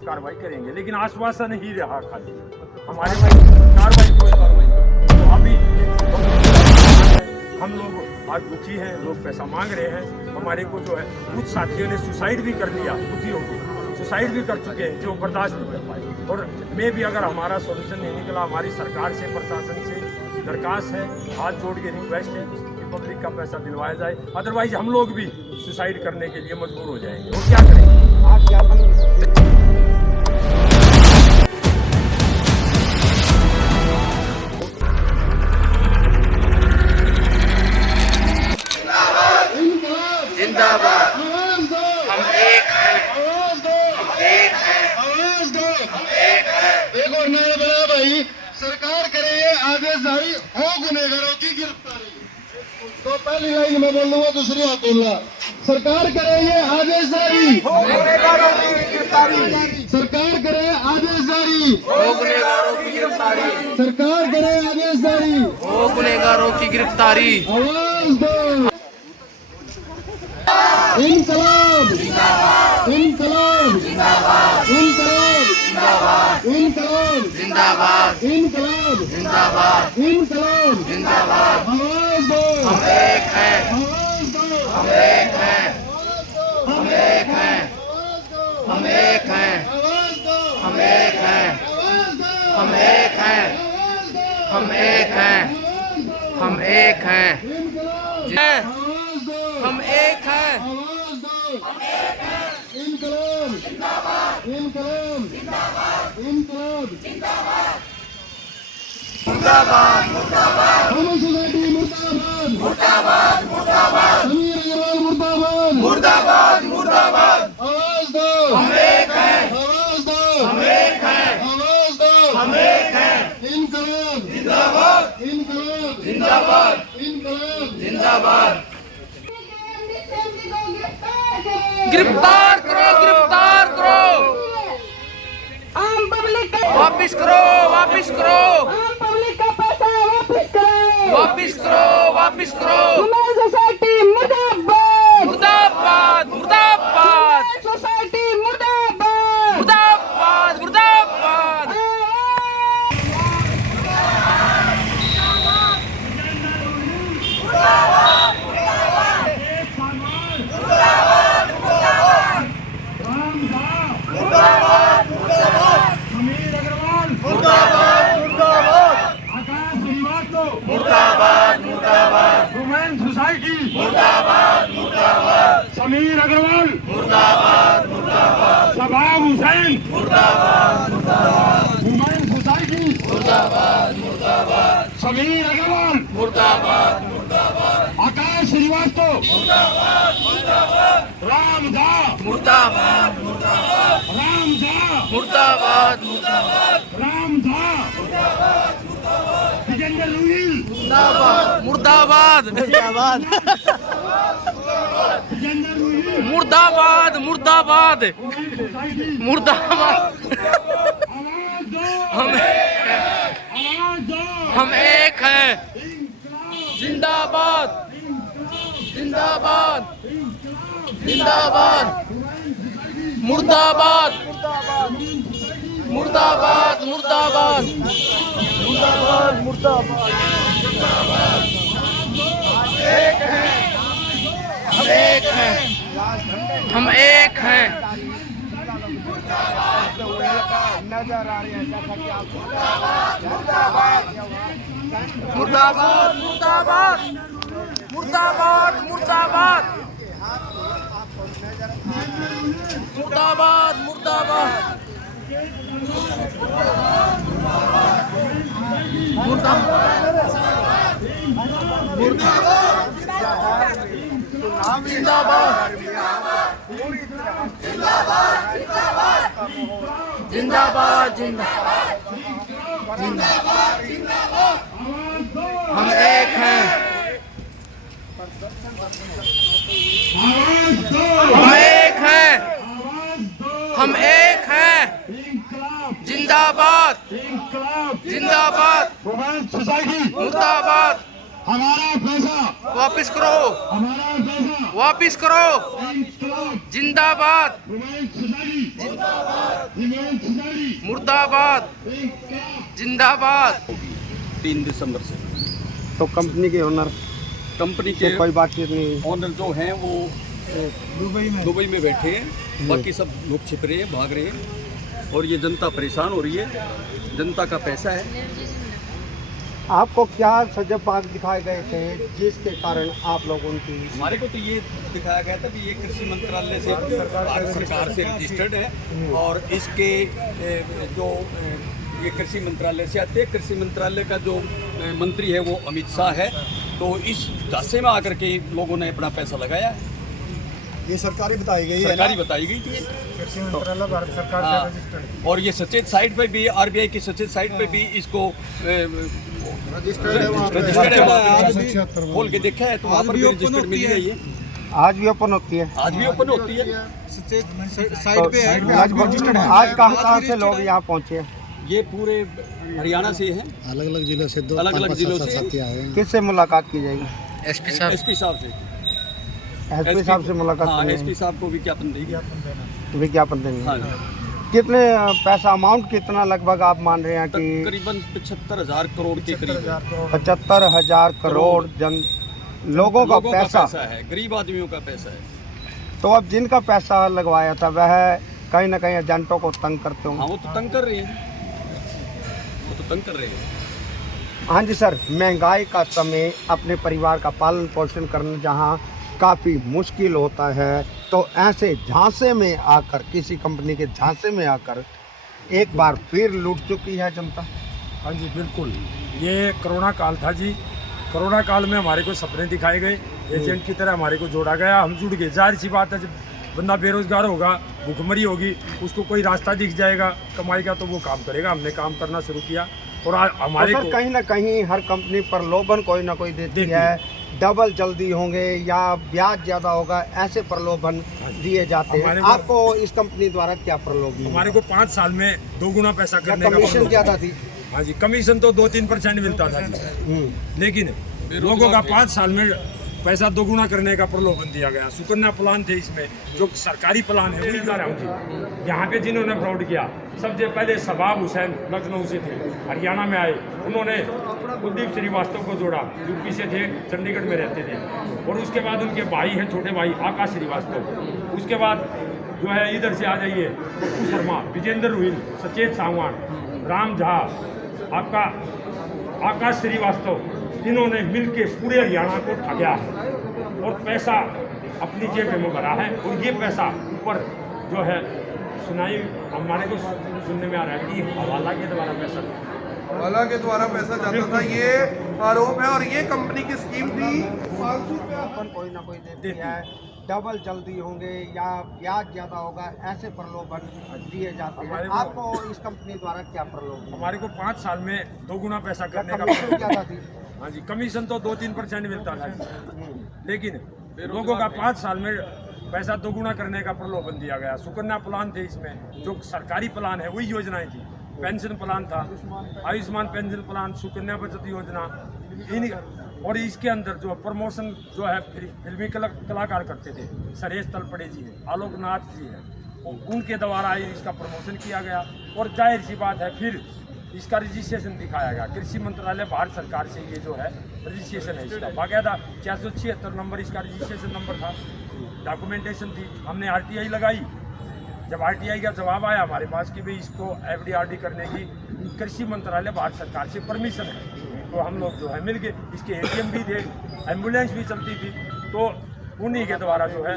कार्रवाई करेंगे, लेकिन आश्वासन ही रहा खाली हमारे कार्रवाई। तो अभी हम लोग आज दुखी हैं, लोग पैसा मांग रहे हैं। हमारे को जो है कुछ साथियों ने सुसाइड भी कर लिया, दुखियों को सुसाइड भी कर चुके हैं जो बर्दाश्त नहीं कर पाए। और मैं भी अगर हमारा सोल्यूशन नहीं निकला, हमारी सरकार से प्रशासन से दरखास्त है, हाथ जोड़ के रिक्वेस्ट है कि पब्लिक का पैसा दिलवाया जाए, अदरवाइज हम लोग भी सुसाइड करने के लिए मजबूर हो जाएंगे। और क्या करेंगे आप क्या जिंदाबाद, हम एक हैं, हम एक हैं, हम एक हैं। एक और नया बड़ा भाई, सरकार करे ये आदेश जारी हो गुनहगारों की गिरफ्तारी। तो पहली लाइन में बोल दूंगा, दूसरी हाथ बोलना। सरकार करे ये आदेश जारी हो गुनहगारों की गिरफ्तारी। सरकार करे आदेश जारी हो गुनहगारों की गिरफ्तारी। सरकार करे आदेश जारी हो गुनहगारों की गिरफ्तारी। आवाज दो। इनकलाब इनकलाब इनकलाब जिंदाबाद, इनकलाब जिंदाबाद, इनकलाब जिंदाबाद, इनकलाब जिंदाबाद। आवाज दो। हम एक हैं, आवाज दो। हम एक हैं, हम एक हैं, हम एक हैं, आवाज दो। हम एक हैं, आवाज दो। हम एक हैं, हम एक हैं, हम एक हैं, इनकलाब आवाज दो। हम एक हैं। आवाज दो। इनकलाब जिंदाबाद। इनकलाब जिंदाबाद। इनकलाब मुर्दाबाद, मुर्दाबाद, हम सोसाइटी मुर्दाबाद। मुर्दाबाद, मुर्दाबाद, समीर अग्रवाल मुर्दाबाद। मुर्दाबाद, मुर्दाबाद। आवाज दो। हम एक हैं, आवाज दो। हम एक हैं, आवाज दो। हम एक हैं। इनकलाब जिंदाबाद, इनकलाब जिंदाबाद, इनकलाब जिंदाबाद। गिरफ्तार करो, गिरफ्तार करो, आम पब्लिक का वापिस करो, वापिस करो, आम पब्लिक का पैसा वापस करो। वापिस करो, वापिस करो। हमारी सोसाइटी मुर्दाबाद। मुर्दाबाद, मुर्दाबाद, हमारी सोसाइटी मुर्दाबाद। मुर्दाबाद, मुर्दाबाद। समीर अग्रवाल मुर्दाबाद, मुर्दाबाद, आकाश श्रीवास्तव मुर्दाबाद, मुर्दाबाद, वुमेन सोसाइटी मुर्दाबाद, मुर्दाबाद, समीर अग्रवाल मुर्दाबाद, मुर्दाबाद, शबाब हुसैन मुर्दाबाद, मुर्दाबाद, वुमेन सोसाइटी मुर्दाबाद, मुर्दाबाद, समीर अग्रवाल मुर्दाबाद, मुर्दाबाद, आकाश श्रीवास्तव राम झा मुर्दाबाद, मुर्दाबाद, राम झा मुर्दाबाद, मुर्दाबाद, राम झा विजेंद्र लुईल मुर्दाबाद, मुर्दाबाद, विजेंद्र लुईल मुर्दाबाद, मुर्दाबाद, वुमेन सोसाइटी मुर्दाबाद। आवाज दो हम आवाज दो हम एक हैं। इनकलाब जिंदाबाद, इनकलाब जिंदाबाद, इनकलाब जिंदाबाद, मुर्दाबाद, मुर्दाबाद, मुर्दाबाद, मुर्दाबाद, मुर्दाबाद। एक हैं, हम एक हैं, हम एक हैं। मुर्दाबाद, मुर्दाबाद, मुर्दाबाद, मुर्दाबाद, मुर्दाबाद, मुर्दाबाद, जिंदाबाद, जिंदाबाद, जिंदाबाद, हम एक हैं, आवाज दो हम एक हैं, आवाज दो हम एक हैं। इनकलाब जिंदाबाद, इनकलाब जिंदाबाद, वुमेन सोसाइटी मुर्दाबाद, हमारा पैसा वापस करो, हमारा पैसा वापस करो। इंकलाब जिंदाबाद, रिवाइज सोसाइटी रिवाइज सोसाइटी मुर्दाबाद, इंकलाब जिंदाबाद। 3 दिसंबर से तो कंपनी के ओनर कंपनी से के कोई बातचीत नहीं। ऑनर जो हैं वो दुबई में बैठे हैं, बाकी सब लोग छिप रहे हैं, भाग रहे हैं और ये जनता परेशान हो रही है। जनता का पैसा है। आपको क्या सजग बाग दिखाए गए थे जिसके कारण आप लोगों की हमारे को तो ये दिखाया गया था कि ये कृषि मंत्रालय से भारत सरकार से रजिस्टर्ड है और इसके जो ये कृषि मंत्रालय से आते हैं। कृषि मंत्रालय का जो मंत्री है वो अमित शाह है। तो इस झांसे में आकर के लोगों ने अपना पैसा लगाया है। ये सरकारी बताई गई सरकारी बताई गई थी। कृषि मंत्रालय भारत सरकार हाँ, से रजिस्टर्ड और ये सचेत साइट पे भी, आरबीआई की सचेत साइट पे भी इसको रजिस्टर्ड है वहाँ पे। रजिस्टर्ड है वहाँ पे। 176 खोल के देखा है तो वहाँ पर भी रजिस्टर्ड मिल रही है। आज भी ओपन होती है? आज भी ओपन होती है। साइट पे है आज रजिस्टर्ड है। आज कहाँ से लोग यहाँ पहुँचे? ये पूरे हरियाणा से हैं, अलग अलग जिलों से अलग अलग जिलों से। किससे मुलाकात की जाएगी? एसपी साहब से। एसपी साहब से मुलाकात हाँ, करनी एसपी साहब को विज्ञापन देगी। है। विज्ञापन देंगे। हाँ, कितने पैसा अमाउंट कितना लगभग आप मान रहे हैं कि? तकरीबन 75,000 करोड़ के करीब 75,000 करोड़ जन लोगों का पैसा है, गरीब आदमियों का पैसा है। तो अब जिनका पैसा लगवाया था वह कहीं ना कहीं एजेंटों को तंग करते हाँ, होंगे। वो तो तंग कर रहे हैं, वो तो तंग कर रहे हैं। हाँ जी सर, महंगाई का समय, अपने परिवार का पालन पोषण करना जहाँ काफ़ी मुश्किल होता है, तो ऐसे झांसे में आकर, किसी कंपनी के झांसे में आकर एक बार फिर लूट चुकी है जनता। हाँ जी बिल्कुल। ये कोरोना काल था जी। कोरोना काल में हमारे को सपने दिखाए गए, एजेंट की तरह हमारे को जोड़ा गया, हम जुड़ गए। जाहिर सी बात है, जब बंदा बेरोजगार होगा, भूखमरी होगी, उसको कोई रास्ता दिख जाएगा कमाई का तो वो काम करेगा। हमने काम करना शुरू किया और आज हमारे तो सर को कहीं ना कहीं हर कंपनी प्रलोभन कोई ना कोई देती देती है। डबल जल्दी होंगे या ब्याज ज़्यादा होगा, ऐसे प्रलोभन दिए जाते हैं। हमारे को- आपको इस कंपनी द्वारा क्या प्रलोभन? हमारे को 5 साल में 2 गुना पैसा करने का कमीशन प्रलोभन। ज़्यादा थी। हाँ जी, कमीशन तो 2-3% मिलता था जी, लेकिन लोगों का 5 साल में पैसा 2 गुना करने का प्रलोभन दिया गया। सुकन्या प्लान थे इसमें, जो सरकारी प्लान है वही कह रहा हूँ जी। यहाँ पे जिन्होंने फ्रॉड किया, सबसे पहले शबाब हुसैन लखनऊ से थे, हरियाणा में आए, उन्होंने कुलदीप श्रीवास्तव को जोड़ा, यूपी से थे, चंडीगढ़ में रहते थे। और उसके बाद उनके भाई हैं, छोटे भाई आकाश श्रीवास्तव। उसके बाद जो है इधर से आ जाइए, पप्पू शर्मा, विजेंद्र रुहिल, सचेत सागवान, राम झा, आपका आकाश श्रीवास्तव, इन्होंने मिलके पूरे हरियाणा को ठगा है और पैसा अपनी जेब में भरा है। और ये पैसा ऊपर जो है सुनाई हमारे को सुनने में आ रहा है कि हवाला के द्वारा पैसा, हवाला के द्वारा पैसा जाता था, ये आरोप है। और ये कंपनी की स्कीम थी 500 रुपया। कोई ना कोई देती है। डबल जल्दी होंगे या ब्याज ज़्यादा होगा, ऐसे प्रलोभन दिए जाते हैं। आपको इस कंपनी द्वारा क्या प्रलोभन? हमारे को 5 साल में 2 गुना पैसा करने का कमीशन ज़्यादा थी। हाँ जी, कमीशन तो 2-3% मिलता था जी, लेकिन लोगों का 5 साल में पैसा 2 गुना करने का प्रलोभन दिया गया। सुकन्या प्लान थे इसमें, जो सरकारी प्लान है वही योजनाएं थी। पेंशन प्लान था, आयुष्मान पेंशन प्लान, सुकन्या बचत योजना, इन और इसके अंदर जो प्रमोशन जो है फिल्मी कलाकार करते थे, सरेश तलपड़े जी हैं, आलोकनाथ जी हैं, उनके द्वारा इसका प्रमोशन किया गया। और जाहिर सी बात है, फिर इसका रजिस्ट्रेशन दिखाया गया। कृषि मंत्रालय भारत सरकार से ये जो है रजिस्ट्रेशन है इसका, बाकायदा 476 नंबर इसका रजिस्ट्रेशन नंबर था, डॉक्यूमेंटेशन थी। हमने RTI लगाई, जब RTI का जवाब आया हमारे पास कि भाई इसको FDRD करने की कृषि मंत्रालय भारत सरकार से परमिशन है, तो हम लोग जो है मिल गए। इसके ATM भी थे, एम्बुलेंस भी चलती थी, तो उन्हीं के द्वारा जो है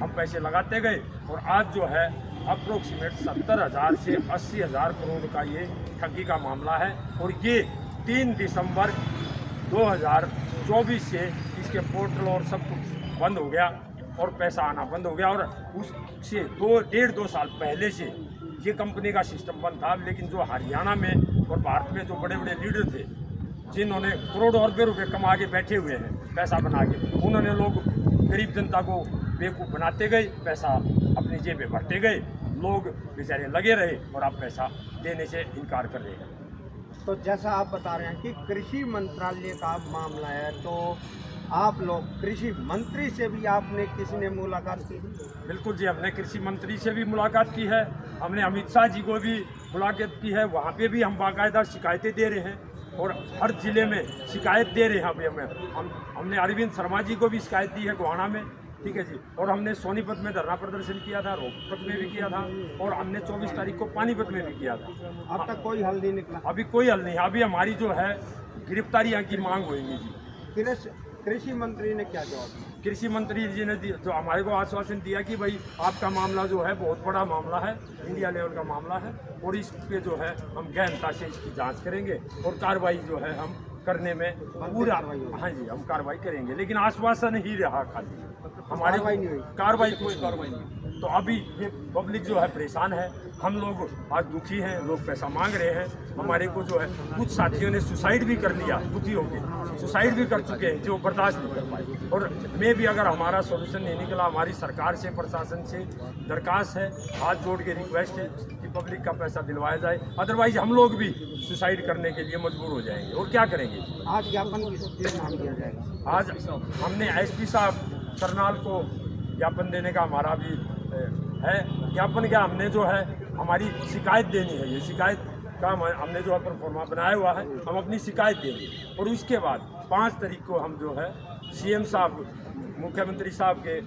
हम पैसे लगाते गए। और आज जो है अप्रोक्सीमेट 70,000 से 80,000 करोड़ का ये ठगी का मामला है। और ये 3 दिसंबर 2024 से इसके पोर्टल और सब कुछ बंद हो गया और पैसा आना बंद हो गया। और उससे 1.5-2 साल पहले से ये कंपनी का सिस्टम बंद था, लेकिन जो हरियाणा में और भारत में जो बड़े बड़े लीडर थे, जिन्होंने करोड़ों अरबों रुपये कमा के बैठे हुए हैं पैसा बना के, उन्होंने लोग गरीब जनता को बेवकूफ़ बनाते गए, पैसा अपनी जेब में भरते गए, लोग बेचारे लगे रहे और आप पैसा देने से इनकार कर रहे हैं। तो जैसा आप बता रहे हैं कि कृषि मंत्रालय का मामला है, तो आप लोग कृषि मंत्री से भी आपने किसी ने मुलाकात की? बिल्कुल जी, हमने कृषि मंत्री से भी मुलाकात की है, हमने अमित शाह जी को भी मुलाकात की है। वहाँ पे भी हम बाकायदा शिकायतें दे रहे हैं और हर जिले में शिकायत दे रहे हैं। अभी हमने अरविंद शर्मा जी को भी शिकायत दी है गोहाना में, ठीक है जी। और हमने सोनीपत में धरना प्रदर्शन किया था, रोहतक में भी किया था और हमने 24 तारीख को पानीपत में भी किया था। अब तक कोई हल नहीं निकला? अभी कोई हल नहीं है। अभी हमारी जो है गिरफ्तारियाँ की मांग होगी जी। कृषि मंत्री ने क्या जवाब दिया? कृषि मंत्री जी ने जो हमारे को आश्वासन दिया कि भाई आपका मामला जो है बहुत बड़ा मामला है, इंडिया लेवल का मामला है और इस पे जो है हम गहनता से इसकी जांच करेंगे और कार्रवाई जो है हम करने में पूरा, हाँ जी, हम कार्रवाई करेंगे। लेकिन आश्वासन ही रहा खाली, हमारे कार्रवाई नहीं हुई। कोई कार्रवाई नहीं। तो अभी ये पब्लिक जो है परेशान है, हम लोग आज दुखी हैं, लोग पैसा मांग रहे हैं। हमारे को जो है कुछ साथियों ने सुसाइड भी कर लिया, दुखी होकर सुसाइड भी कर चुके हैं जो बर्दाश्त नहीं कर पाए। और मैं भी अगर हमारा सोल्यूशन नहीं निकला, हमारी सरकार से, प्रशासन से दरखास्त है, हाथ जोड़ के रिक्वेस्ट है कि पब्लिक का पैसा दिलवाया जाए, अदरवाइज हम लोग भी सुसाइड करने के लिए मजबूर हो जाएंगे। और क्या करेंगे? आज ज्ञापन किस नाम दिया जाएगा? आज हमने एसपी साहब करनाल को ज्ञापन देने का हमारा भी है। ज्ञापन क्या, हमने जो है हमारी शिकायत देनी है, ये शिकायत का हमने जो है प्रोफार्मा बनाया हुआ है, हम अपनी शिकायत देंगे। और उसके बाद 5 तारीख को हम जो है सीएम साहब, मुख्यमंत्री साहब के